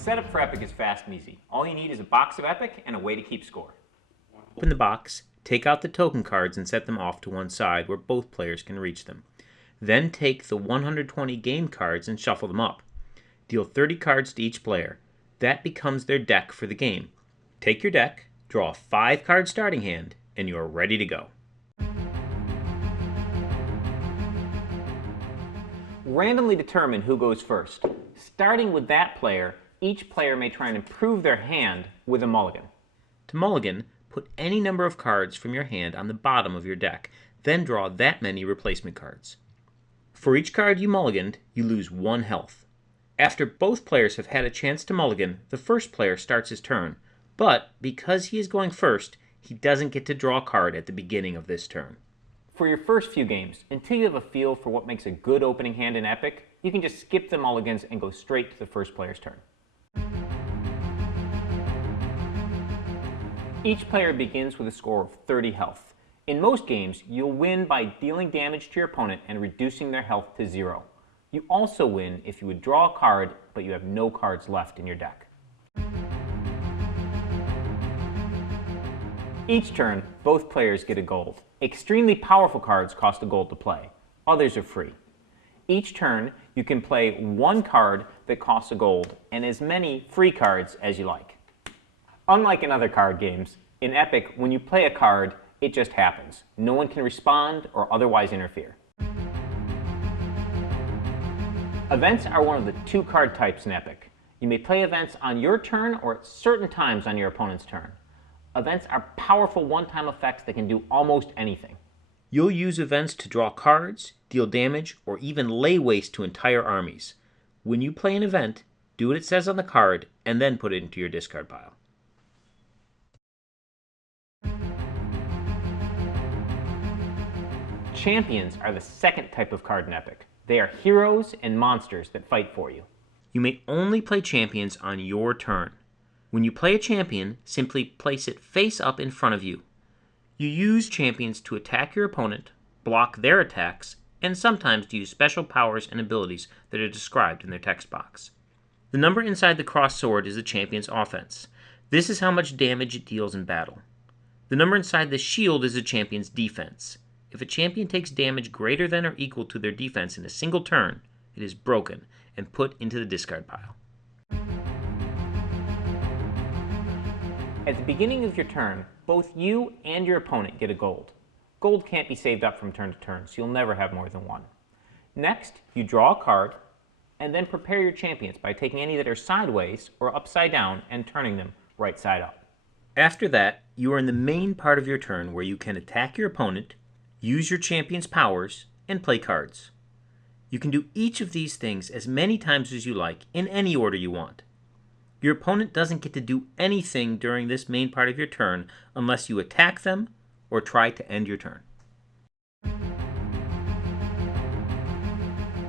Setup for Epic is fast and easy. All you need is a box of Epic and a way to keep score. Open the box, take out the token cards and set them off to one side where both players can reach them. Then take the 120 game cards and shuffle them up. Deal 30 cards to each player. That becomes their deck for the game. Take your deck, draw a 5-card starting hand, and you are ready to go. Randomly determine who goes first. Starting with that player, each player may try and improve their hand with a mulligan. To mulligan, put any number of cards from your hand on the bottom of your deck, then draw that many replacement cards. For each card you mulliganed, you lose 1 health. After both players have had a chance to mulligan, the first player starts his turn, but because he is going first, he doesn't get to draw a card at the beginning of this turn. For your first few games, until you have a feel for what makes a good opening hand in Epic, you can just skip the mulligans and go straight to the first player's turn. Each player begins with a score of 30 health. In most games, you'll win by dealing damage to your opponent and reducing their health to 0. You also win if you would draw a card, but you have no cards left in your deck. Each turn, both players get a gold. Extremely powerful cards cost a gold to play. Others are free. Each turn, you can play 1 card that costs a gold and as many free cards as you like. Unlike in other card games, in Epic, when you play a card, it just happens. No one can respond or otherwise interfere. Events are one of the 2 card types in Epic. You may play events on your turn or at certain times on your opponent's turn. Events are powerful one-time effects that can do almost anything. You'll use events to draw cards, deal damage, or even lay waste to entire armies. When you play an event, do what it says on the card and then put it into your discard pile. Champions are the second type of card in Epic. They are heroes and monsters that fight for you. You may only play champions on your turn. When you play a champion, simply place it face up in front of you. You use champions to attack your opponent, block their attacks, and sometimes to use special powers and abilities that are described in their text box. The number inside the crossed sword is the champion's offense. This is how much damage it deals in battle. The number inside the shield is the champion's defense. If a champion takes damage greater than or equal to their defense in a single turn, it is broken and put into the discard pile. At the beginning of your turn, both you and your opponent get a gold. Gold can't be saved up from turn to turn, so you'll never have more than 1. Next, you draw a card, and then prepare your champions by taking any that are sideways or upside down and turning them right side up. After that, you are in the main part of your turn where you can attack your opponent, use your champion's powers, and play cards. You can do each of these things as many times as you like, in any order you want. Your opponent doesn't get to do anything during this main part of your turn unless you attack them or try to end your turn.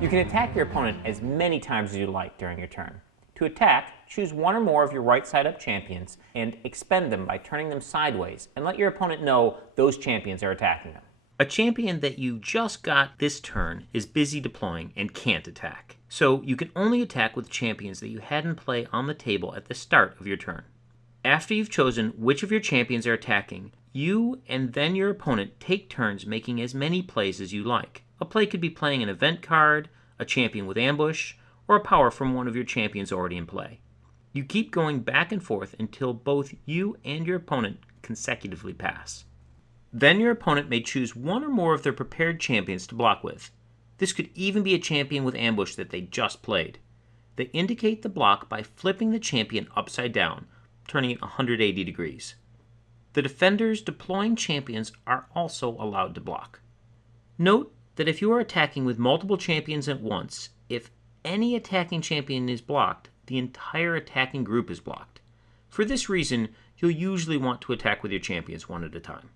You can attack your opponent as many times as you like during your turn. To attack, choose 1 or more of your right side up champions and expend them by turning them sideways and let your opponent know those champions are attacking them. A champion that you just got this turn is busy deploying and can't attack. So you can only attack with champions that you had in play on the table at the start of your turn. After you've chosen which of your champions are attacking, you and then your opponent take turns making as many plays as you like. A play could be playing an event card, a champion with ambush, or a power from one of your champions already in play. You keep going back and forth until both you and your opponent consecutively pass. Then your opponent may choose 1 or more of their prepared champions to block with. This could even be a champion with ambush that they just played. They indicate the block by flipping the champion upside down, turning it 180 degrees. The defenders deploying champions are also allowed to block. Note that if you are attacking with multiple champions at once, if any attacking champion is blocked, the entire attacking group is blocked. For this reason, you'll usually want to attack with your champions 1 at a time.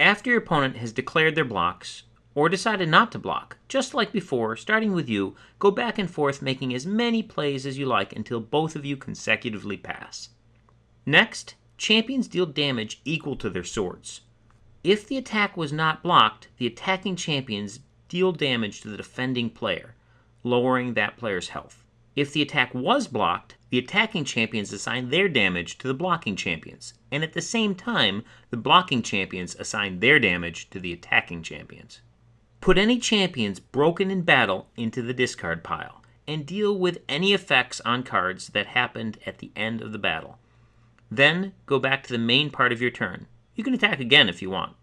After your opponent has declared their blocks, or decided not to block, just like before, starting with you, go back and forth making as many plays as you like until both of you consecutively pass. Next, champions deal damage equal to their swords. If the attack was not blocked, the attacking champions deal damage to the defending player, lowering that player's health. If the attack was blocked, the attacking champions assign their damage to the blocking champions, and at the same time, the blocking champions assign their damage to the attacking champions. Put any champions broken in battle into the discard pile, and deal with any effects on cards that happened at the end of the battle. Then go back to the main part of your turn. You can attack again if you want.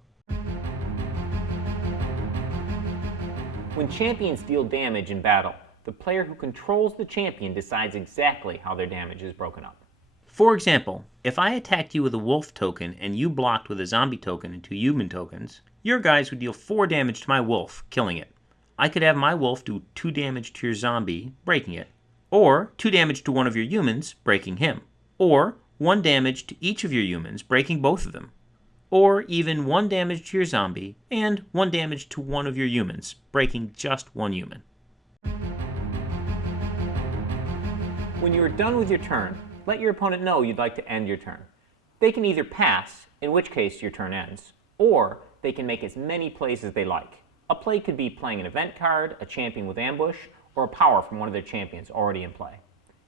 When champions deal damage in battle, the player who controls the champion decides exactly how their damage is broken up. For example, if I attacked you with a wolf token and you blocked with a zombie token and 2 human tokens, your guys would deal 4 damage to my wolf, killing it. I could have my wolf do 2 damage to your zombie, breaking it. Or 2 damage to one of your humans, breaking him. Or 1 damage to each of your humans, breaking both of them. Or even 1 damage to your zombie, and 1 damage to one of your humans, breaking just 1 human. When you are done with your turn, let your opponent know you'd like to end your turn. They can either pass, in which case your turn ends, or they can make as many plays as they like. A play could be playing an event card, a champion with ambush, or a power from one of their champions already in play.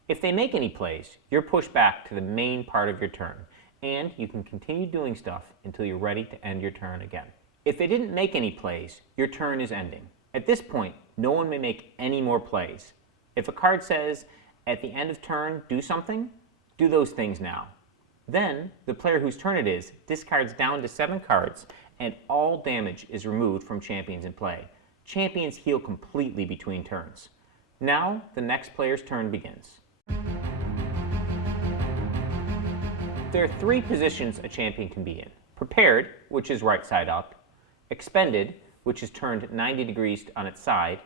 If they make any plays, you're pushed back to the main part of your turn, and you can continue doing stuff until you're ready to end your turn again. If they didn't make any plays, your turn is ending. At this point, no one may make any more plays. If a card says, at the end of turn, do something, do those things now. Then, the player whose turn it is discards down to 7 cards, and all damage is removed from champions in play. Champions heal completely between turns. Now, the next player's turn begins. There are 3 positions a champion can be in. Prepared, which is right side up, expended, which is turned 90 degrees on its side,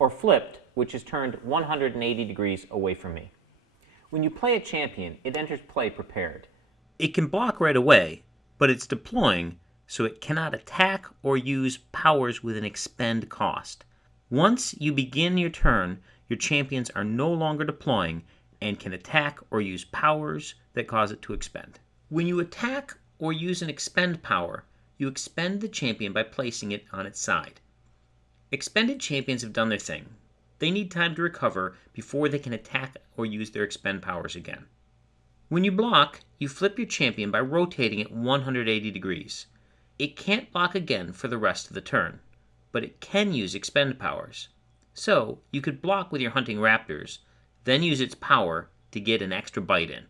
or flipped, which is turned 180 degrees away from me. When you play a champion, it enters play prepared. It can block right away, but it's deploying, so it cannot attack or use powers with an expend cost. Once you begin your turn, your champions are no longer deploying and can attack or use powers that cause it to expend. When you attack or use an expend power, you expend the champion by placing it on its side. Expended champions have done their thing. They need time to recover before they can attack or use their expend powers again. When you block, you flip your champion by rotating it 180 degrees. It can't block again for the rest of the turn, but it can use expend powers. So, you could block with your hunting raptors, then use its power to get an extra bite in.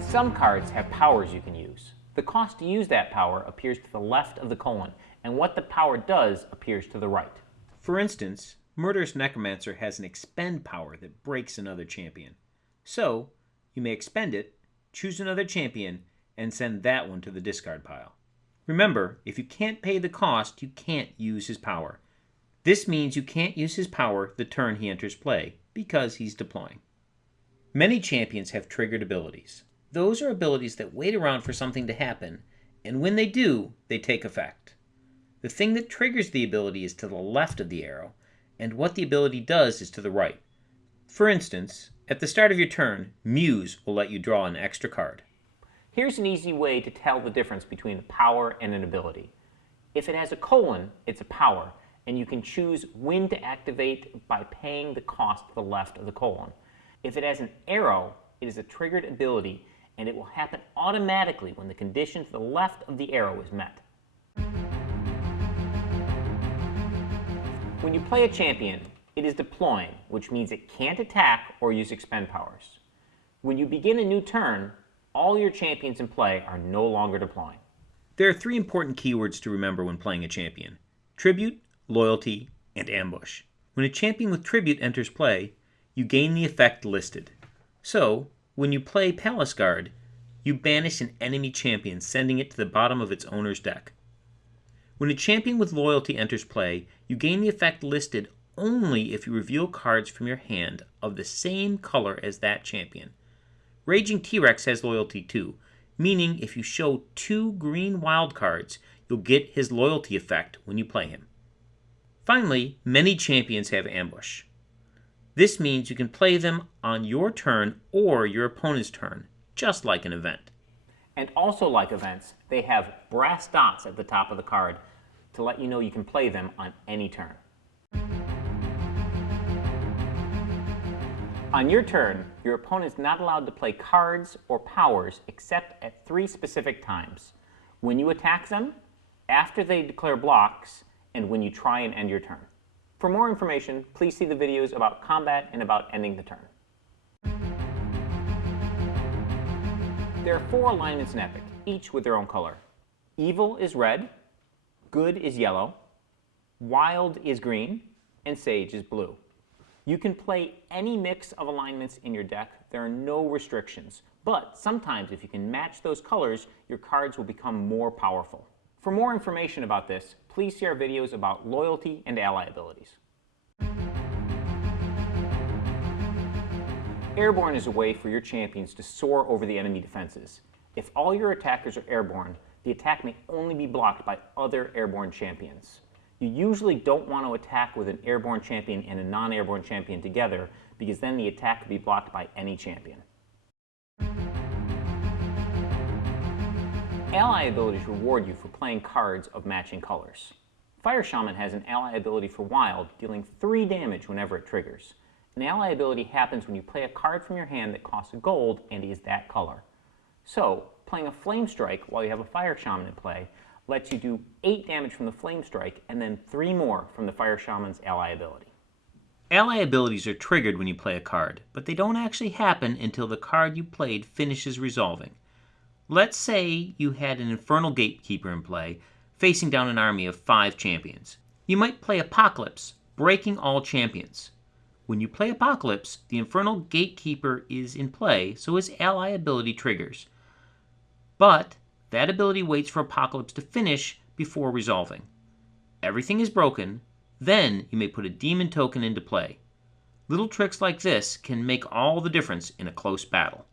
Some cards have powers you can use. The cost to use that power appears to the left of the colon, and what the power does appears to the right. For instance, Murderous Necromancer has an expend power that breaks another champion. So, you may expend it, choose another champion, and send that one to the discard pile. Remember, if you can't pay the cost, you can't use his power. This means you can't use his power the turn he enters play, because he's deploying. Many champions have triggered abilities. Those are abilities that wait around for something to happen, and when they do, they take effect. The thing that triggers the ability is to the left of the arrow, and what the ability does is to the right. For instance, at the start of your turn, Muse will let you draw an extra card. Here's an easy way to tell the difference between a power and an ability. If it has a colon, it's a power, and you can choose when to activate by paying the cost to the left of the colon. If it has an arrow, it is a triggered ability, and it will happen automatically when the condition to the left of the arrow is met. When you play a champion, it is deploying, which means it can't attack or use expend powers. When you begin a new turn, all your champions in play are no longer deploying. There are 3 important keywords to remember when playing a champion: Tribute, Loyalty, and Ambush. When a champion with Tribute enters play, you gain the effect listed. So, when you play Palace Guard, you banish an enemy champion, sending it to the bottom of its owner's deck. When a champion with Loyalty enters play, you gain the effect listed only if you reveal cards from your hand of the same color as that champion. Raging T-Rex has Loyalty too, meaning if you show 2 green wild cards, you'll get his Loyalty effect when you play him. Finally, many champions have Ambush. This means you can play them on your turn or your opponent's turn, just like an event. And also like events, they have brass dots at the top of the card to let you know you can play them on any turn. On your turn, your opponent's not allowed to play cards or powers except at 3 specific times: when you attack them, after they declare blocks, and when you try and end your turn. For more information, please see the videos about combat and about ending the turn. There are 4 alignments in Epic, each with their own color. Evil is red, good is yellow, wild is green, and sage is blue. You can play any mix of alignments in your deck. There are no restrictions. But sometimes if you can match those colors, your cards will become more powerful. For more information about this, please see our videos about loyalty and ally abilities. Airborne is a way for your champions to soar over the enemy defenses. If all your attackers are airborne, the attack may only be blocked by other airborne champions. You usually don't want to attack with an airborne champion and a non-airborne champion together, because then the attack could be blocked by any champion. Ally abilities reward you for playing cards of matching colors. Fire Shaman has an ally ability for wild, dealing 3 damage whenever it triggers. An ally ability happens when you play a card from your hand that costs a gold and is that color. So, playing a Flame Strike while you have a Fire Shaman in play lets you do 8 damage from the Flame Strike and then 3 more from the Fire Shaman's ally ability. Ally abilities are triggered when you play a card, but they don't actually happen until the card you played finishes resolving. Let's say you had an Infernal Gatekeeper in play, facing down an army of 5 champions. You might play Apocalypse, breaking all champions. When you play Apocalypse, the Infernal Gatekeeper is in play, so his ally ability triggers. But that ability waits for Apocalypse to finish before resolving. Everything is broken, then you may put a demon token into play. Little tricks like this can make all the difference in a close battle.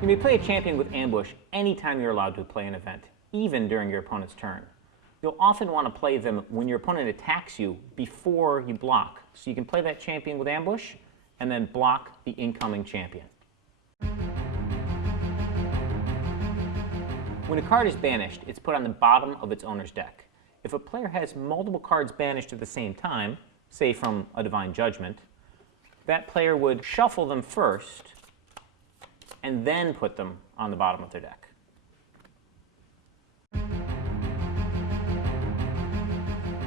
You may play a champion with Ambush anytime you're allowed to play an event, even during your opponent's turn. You'll often want to play them when your opponent attacks you before you block. So you can play that champion with Ambush and then block the incoming champion. When a card is banished, it's put on the bottom of its owner's deck. If a player has multiple cards banished at the same time, say from a Divine Judgment, that player would shuffle them first and then put them on the bottom of their deck.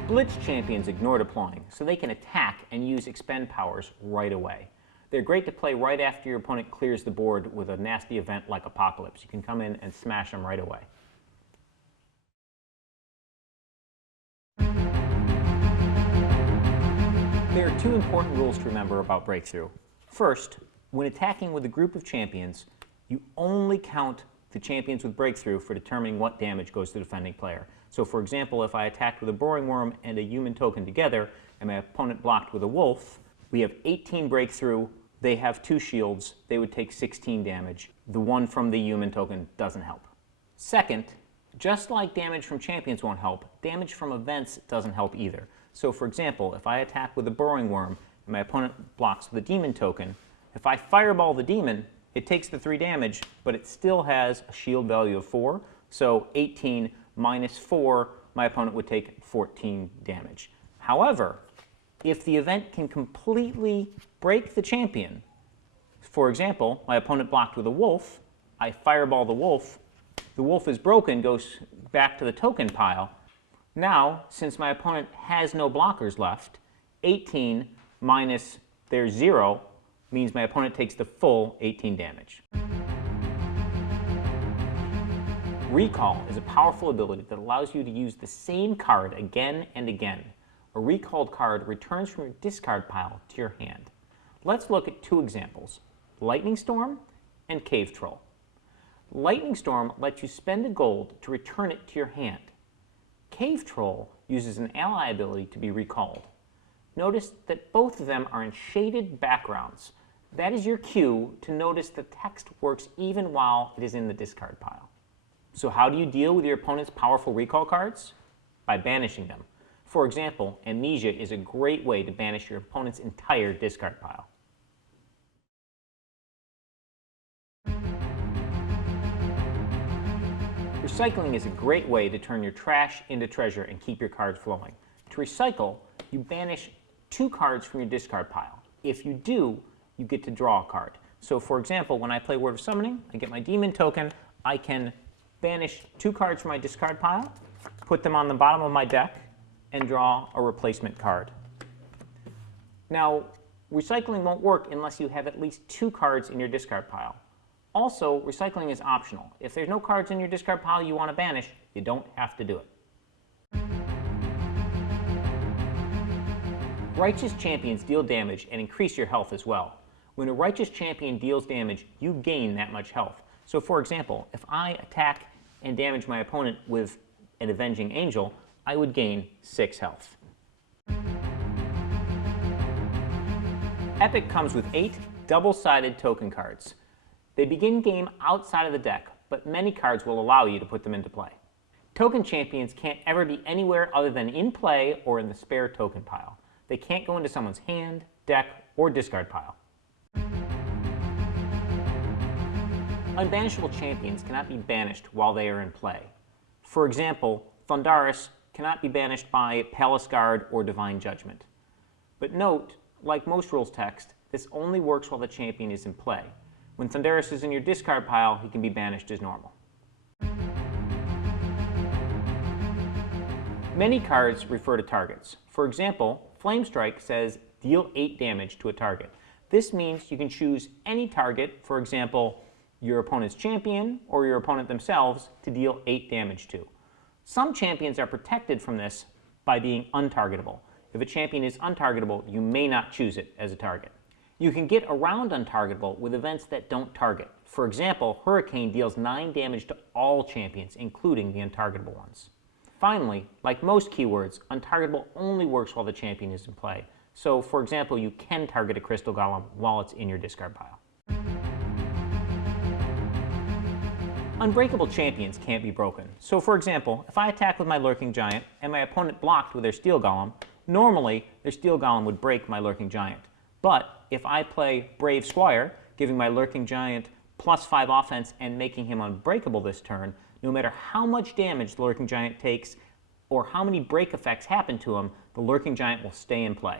Blitz champions ignore deploying, so they can attack and use expend powers right away. They're great to play right after your opponent clears the board with a nasty event like Apocalypse. You can come in and smash them right away. There are 2 important rules to remember about Breakthrough. First, when attacking with a group of champions, you only count the champions with Breakthrough for determining what damage goes to the defending player. So for example, if I attacked with a Burrowing Worm and a human token together, and my opponent blocked with a wolf, we have 18 Breakthrough, they have 2 shields, they would take 16 damage. The one from the human token doesn't help. Second, just like damage from champions won't help, damage from events doesn't help either. So for example, if I attack with a Burrowing Worm and my opponent blocks with a demon token, if I fireball the demon, it takes the 3 damage, but it still has a shield value of 4, so 18 minus 4, my opponent would take 14 damage. However, if the event can completely break the champion, for example, my opponent blocked with a wolf, I fireball the wolf is broken, goes back to the token pile. Now, since my opponent has no blockers left, 18 minus their 0 means my opponent takes the full 18 damage. Recall is a powerful ability that allows you to use the same card again and again. A recalled card returns from your discard pile to your hand. Let's look at 2 examples, Lightning Storm and Cave Troll. Lightning Storm lets you spend a gold to return it to your hand. Cave Troll uses an ally ability to be recalled. Notice that both of them are in shaded backgrounds. That is your cue to notice the text works even while it is in the discard pile. So how do you deal with your opponent's powerful recall cards? By banishing them. For example, Amnesia is a great way to banish your opponent's entire discard pile. Recycling is a great way to turn your trash into treasure and keep your cards flowing. To recycle, you banish 2 cards from your discard pile. If you do, you get to draw a card. So for example, when I play Word of Summoning, I get my demon token, I can banish 2 cards from my discard pile, put them on the bottom of my deck, and draw a replacement card. Now, recycling won't work unless you have at least 2 cards in your discard pile. Also, recycling is optional. If there's no cards in your discard pile you want to banish, you don't have to do it. Righteous champions deal damage and increase your health as well. When a righteous champion deals damage, you gain that much health. So for example, if I attack and damage my opponent with an Avenging Angel, I would gain 6 health. Epic comes with 8 double-sided token cards. They begin game outside of the deck, but many cards will allow you to put them into play. Token champions can't ever be anywhere other than in play or in the spare token pile. They can't go into someone's hand, deck, or discard pile. Unbanishable champions cannot be banished while they are in play. For example, Thundarus cannot be banished by Palace Guard or Divine Judgment. But note, like most rules text, this only works while the champion is in play. When Thundarus is in your discard pile, he can be banished as normal. Many cards refer to targets. For example, Flame Strike says deal 8 damage to a target. This means you can choose any target, for example, your opponent's champion or your opponent themselves, to deal 8 damage to. Some champions are protected from this by being untargetable. If a champion is untargetable, you may not choose it as a target. You can get around untargetable with events that don't target. For example, Hurricane deals 9 damage to all champions, including the untargetable ones. Finally, like most keywords, untargetable only works while the champion is in play. So, for example, you can target a Crystal Golem while it's in your discard pile. Unbreakable champions can't be broken. So, for example, if I attack with my Lurking Giant and my opponent blocked with their Steel Golem, normally their Steel Golem would break my Lurking Giant. But if I play Brave Squire, giving my Lurking Giant +5 offense and making him unbreakable this turn, no matter how much damage the Lurking Giant takes or how many break effects happen to him, the Lurking Giant will stay in play.